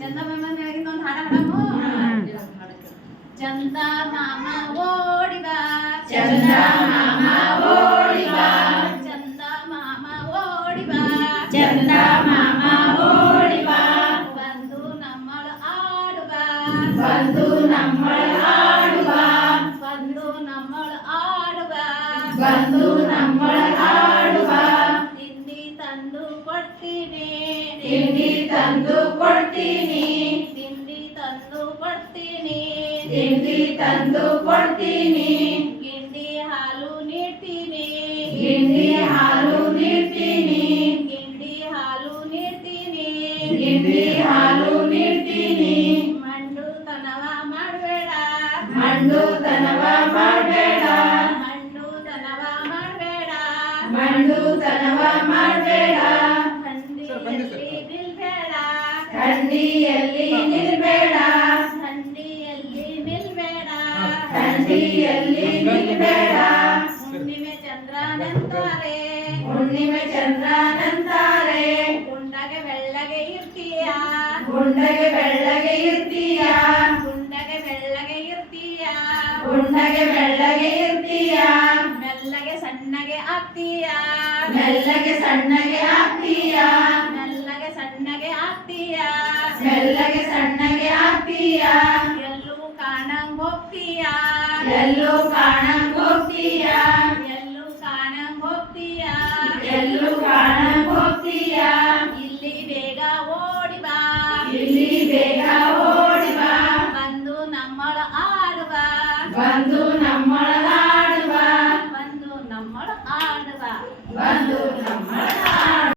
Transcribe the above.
ಚಂದ ಮಾಮ ಒಂದು ಹಾಡ ಹಾಡಮು. ಚಂದ ಮಾಮ ಓಡಿ ಬಾ, ಚಂದ ಮಾಮ ಓಡಿ ಬಾ, ಚಂದ ಮಾಮ ಓಡಿ ಬಾ, ಚಂದ ಮಾಮ ಓಡಿ ಬಾ, ಬಂದು ನಮ್ಮಳ ಆಡುವ, ಬಂದು ನಮ್ಮಳ ಆಡುವ, ಬಂದು ನಮ್ಮಳ ಆಡುವ, ಬಂದು ನಮ್ಮಳ ಆಡುವ, ತಿಂಡಿ ತಂದು ಕೊಡ್ತೀನಿ, ತಿಂಡಿ ತಂದು ಕೊಡ್ತೀನಿ, ತಿಂಡಿ ತಂದು ಕೊಡ್ತೀನಿ, ತಿಂಡಿ ತಂದು ಕೊಡ್ತೀನಿ, ಗಿಂಡಿ ಹಾಲು ನೀಡ್ತೀನಿ, ಗಿಂಡಿ ಹಾಲು ನೀಡ್ತೀನಿ, ಗಿಂಡಿ ಹಾಲು ನೀಡ್ತೀನಿ, ಗಿಂಡಿ ಹಾಲು ನೀಡ್ತೀನಿ, ಮಂಡುತನವ ಮಾಡಬೇಡ, ಮಂಡುತನವ ಮಾಡಬೇಡ, ಮಂಡುತನವ ಮಾಡಬೇಡ, ಮಂಡುತನವ ಮಾಡಬೇಡ, ಥಂಡಿಯಲ್ಲಿ ನಿಲ್ಬೇಡ, ಥಂಡಿಯಲ್ಲಿ ನಿಲ್ಬೇಡ, ಥಂಡಿಯಲ್ಲಿ ನಿಲ್ಬೇಡ, ಥಂಡಿಯಲ್ಲಿ ನಿಲ್ಬೇಡ, ಹುಣ್ಣಿಮೆ ಚಂದ್ರನಂತಾರೆ, ಹುಣ್ಣಿಮೆ ಚಂದ್ರನಂತಾರೆ, ಗುಂಡಗೆ ಬೆಳ್ಳಗೆ ಇರ್ತೀಯ, ಗುಂಡಗೆ